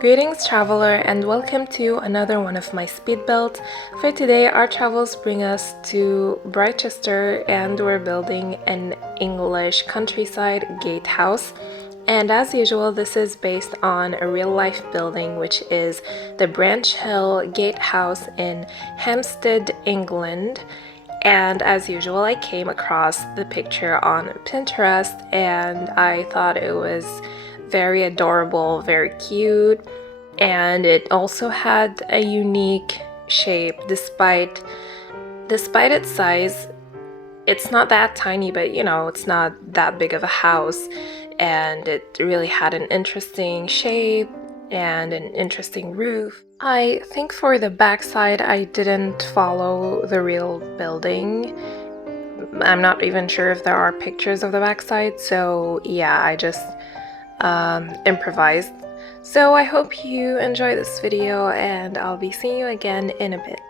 Greetings traveler and welcome to another one of my speed builds. For today our travels bring us to Britechester and we're building an English countryside gatehouse. And as usual, this is based on a real-life building, which is the Branch Hill Gatehouse in Hampstead, England. And as usual, I came across the picture on Pinterest and I thought it was very adorable, very cute, and it also had a unique shape despite its size. It's not that tiny, but you know, it's not that big of a house, and it really had an interesting shape and an interesting roof. I think for the backside I didn't follow the real building. I'm not even sure if there are pictures of the backside, so yeah, I just improvised. So I hope you enjoy this video and I'll be seeing you again in a bit.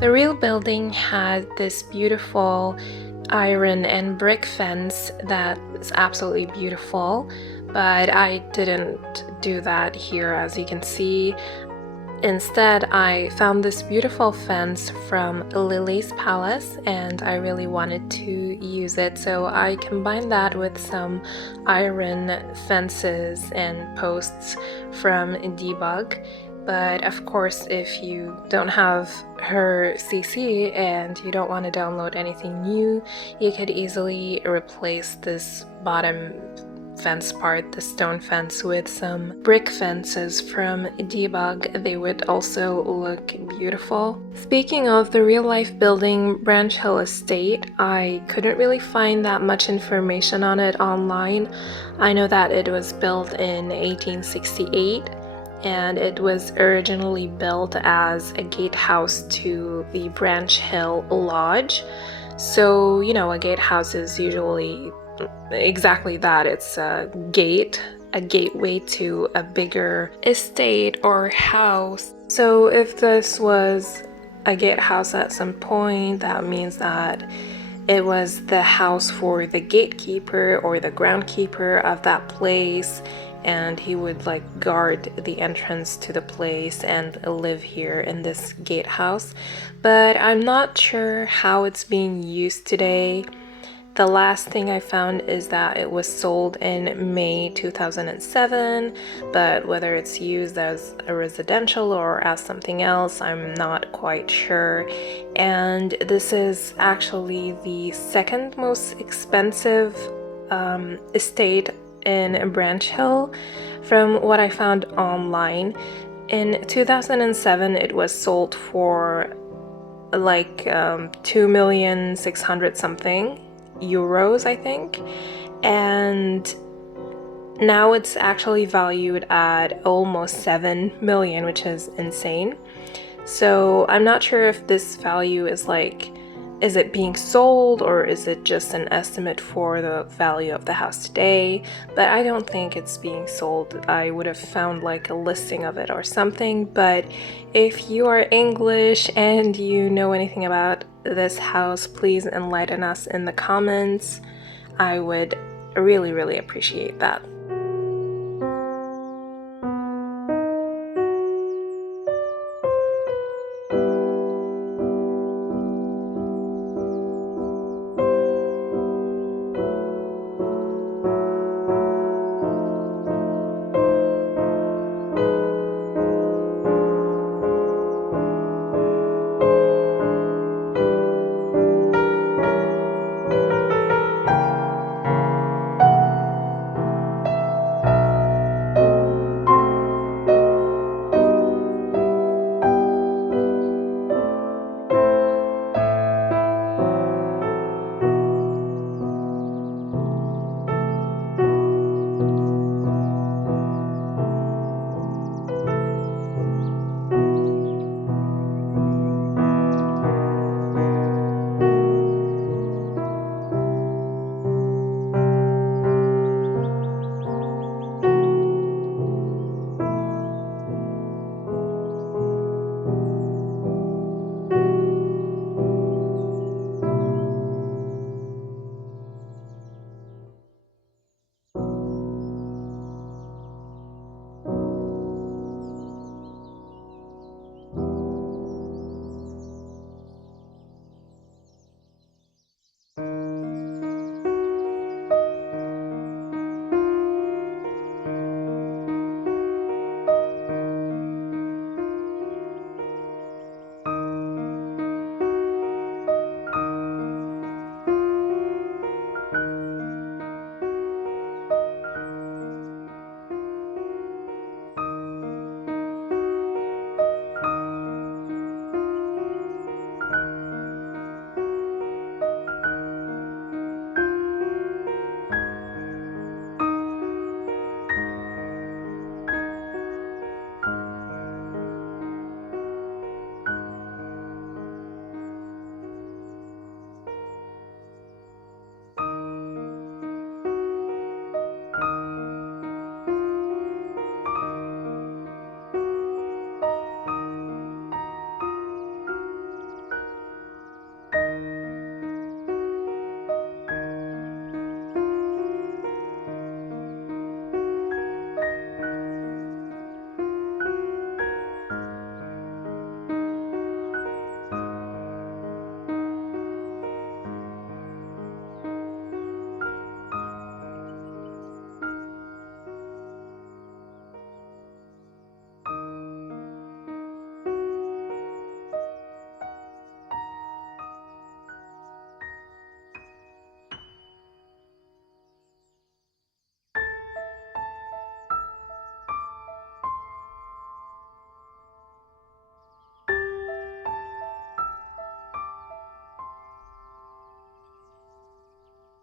The real building had this beautiful iron and brick fence that is absolutely beautiful, but I didn't do that here, as you can see. Instead, I found this beautiful fence from Lily's Palace and I really wanted to use it, so I combined that with some iron fences and posts from Debug. But of course, if you don't have her CC and you don't want to download anything new, you could easily replace this bottom fence part, the stone fence, with some brick fences from Debug. They would also look beautiful. Speaking of the real-life building Branch Hill Estate, I couldn't really find that much information on it online. I know that it was built in 1868. and it was originally built as a gatehouse to the Branch Hill Lodge. So, you know, a gatehouse is usually exactly that. It's a gate, a gateway to a bigger estate or house. So if this was a gatehouse at some point, that means that it was the house for the gatekeeper or the groundkeeper of that place, and he would like guard the entrance to the place and live here in this gatehouse. But I'm not sure how it's being used today. The last thing I found is that it was sold in May 2007, but whether it's used as a residential or as something else, I'm not quite sure. And this is actually the second most expensive estate in Branch Hill from what I found online. In 2007, it was sold for like 2,600,000 something euros, I think, and now it's actually valued at almost 7 million, which is insane. So I'm not sure if this value is like, is it being sold or is it just an estimate for the value of the house today? But I don't think it's being sold. I would have found like a listing of it or something. But if you are English and you know anything about this house, please enlighten us in the comments. I would really, really appreciate that.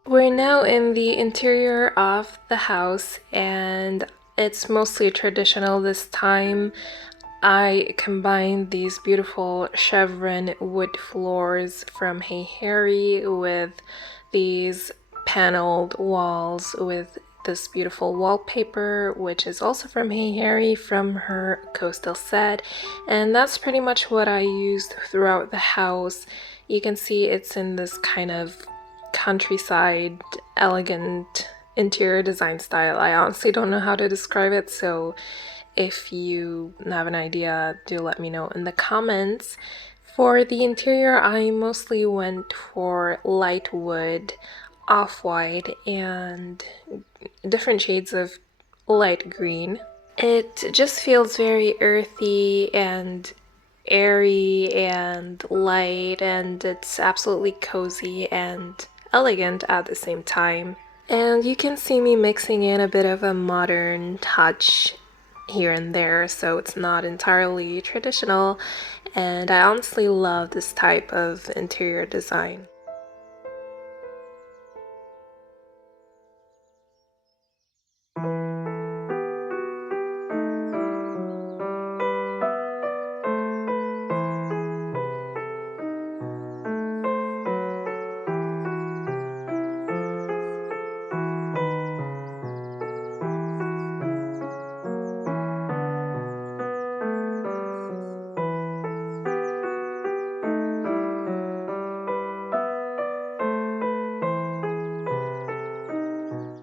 We're now in the interior of the house, and it's mostly traditional this time. I combined these beautiful chevron wood floors from Hey Harry with these paneled walls with this beautiful wallpaper, which is also from Hey Harry from her coastal set, and that's pretty much what I used throughout the house. You can see it's in this kind of countryside, elegant interior design style. I honestly don't know how to describe it, so if you have an idea, do let me know in the comments. For the interior, I mostly went for light wood, off-white, and different shades of light green. It just feels very earthy and airy and light, and it's absolutely cozy and elegant at the same time. And you can see me mixing in a bit of a modern touch here and there, so it's not entirely traditional, and I honestly love this type of interior design.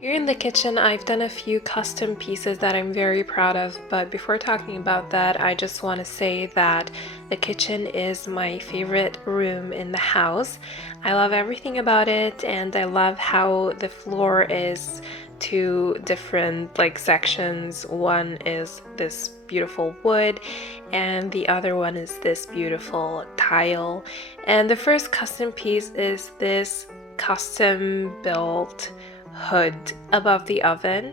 Here in the kitchen, I've done a few custom pieces that I'm very proud of, but before talking about that, I just want to say that the kitchen is my favorite room in the house. I love everything about it, and I love how the floor is two different sections. One is this beautiful wood and the other one is this beautiful tile. And the first custom piece is this custom built hood above the oven.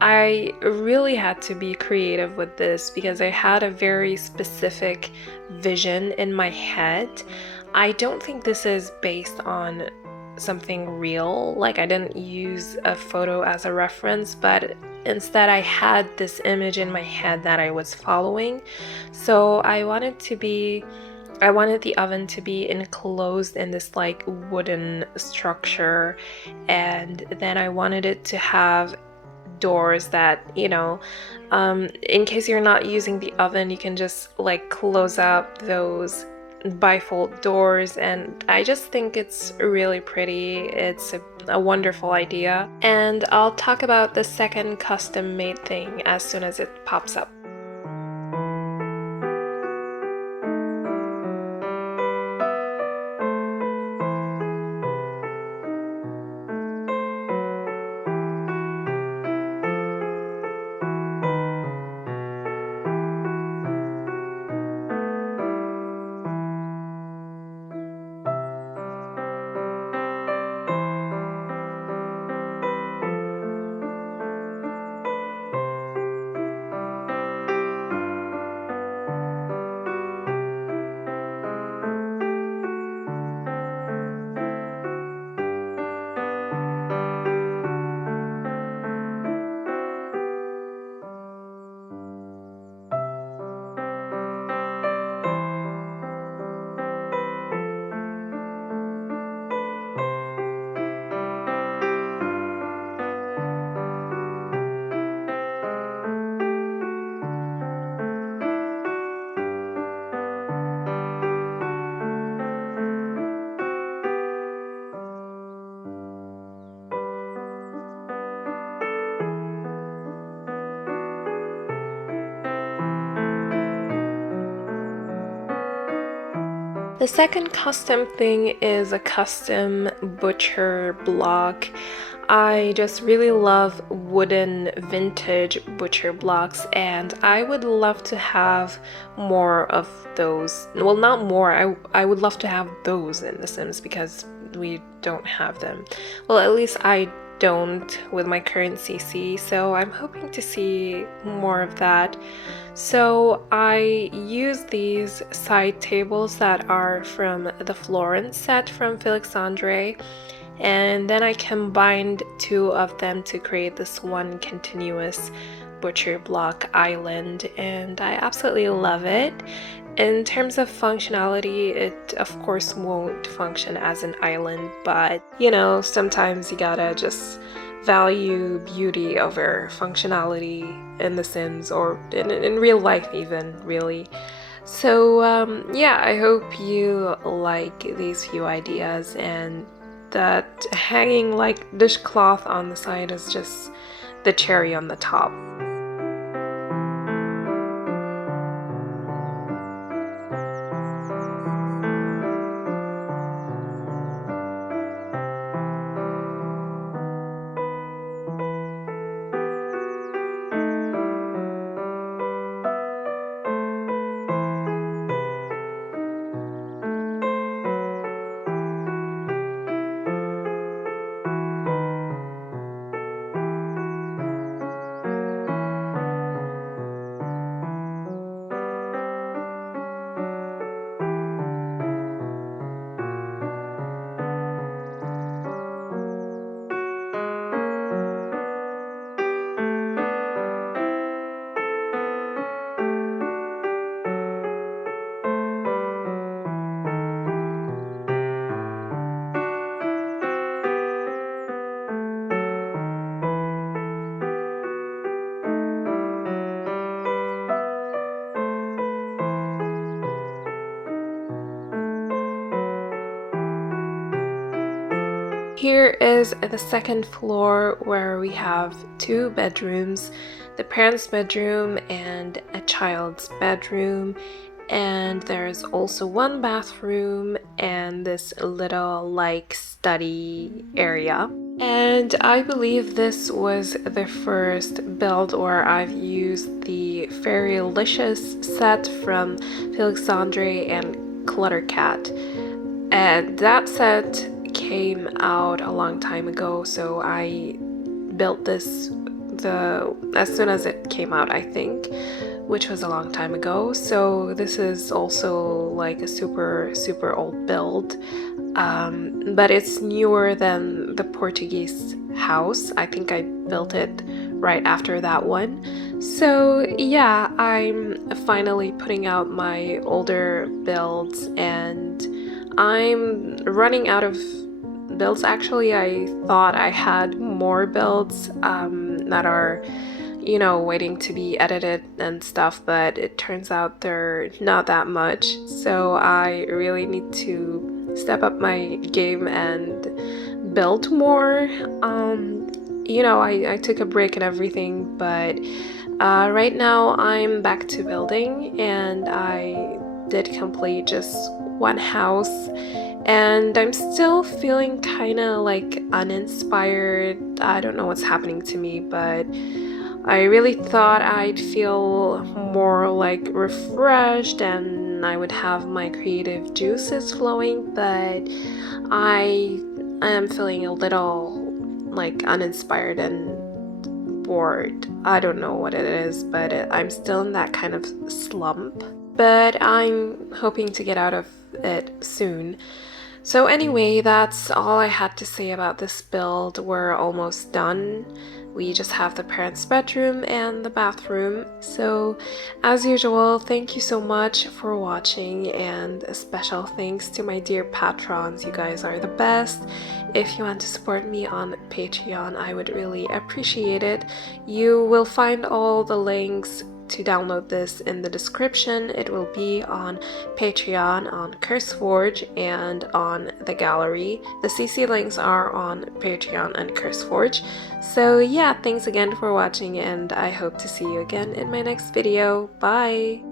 I really had to be creative with this because I had a very specific vision in my head. I don't think this is based on something real, like I didn't use a photo as a reference, but instead I had this image in my head that I was following. So I wanted the oven to be enclosed in this wooden structure, and then I wanted it to have doors that, in case you're not using the oven, you can just close up those bifold doors, and I just think it's really pretty. It's a wonderful idea, and I'll talk about the second custom made thing as soon as it pops up. The second custom thing is a custom butcher block. I just really love wooden vintage butcher blocks, and I would love to have more of those. Well, not more, I would love to have those in The Sims because we don't have them. Well, at least I don't with my current CC, so I'm hoping to see more of that. So I use these side tables that are from the Florence set from Felix Andre, and then I combined two of them to create this one continuous butcher block island, and I absolutely love it. In terms of functionality, it of course won't function as an island, but you know, sometimes you gotta just value beauty over functionality in The Sims, or in real life even, really. So yeah, I hope you like these few ideas, and that hanging like dishcloth on the side is just the cherry on the top. Here is the second floor, where we have two bedrooms, the parents' bedroom and a child's bedroom, and there's also one bathroom and this little like study area. And I believe this was the first build where I've used the Fairylicious set from Felixandre and Cluttercat, and that set came out a long time ago, so I built this as soon as it came out, I think, which was a long time ago. So this is also like a super old build, but it's newer than the Portuguese house. I think I built it right after that one. So yeah, I'm finally putting out my older builds, and I'm running out of builds. Actually, I thought I had more builds that are, you know, waiting to be edited and stuff, but it turns out they're not that much. So I really need to step up my game and build more. You know, I took a break and everything, but right now I'm back to building, and I did complete just one house, and I'm still feeling kind of like uninspired. I don't know what's happening to me, but I really thought I'd feel more like refreshed and I would have my creative juices flowing, but I am feeling a little like uninspired and bored. I don't know what it is, but I'm still in that kind of slump, but I'm hoping to get out of it soon. So anyway, that's all I had to say about this build. We're almost done. We just have the parents' bedroom and the bathroom. So as usual, thank you so much for watching, and a special thanks to my dear patrons. You guys are the best. If you want to support me on Patreon, I would really appreciate it. You will find all the links to download this in the description. It will be on Patreon, on CurseForge, and on the gallery. The CC links are on Patreon and CurseForge. So yeah, thanks again for watching, and I hope to see you again in my next video. Bye!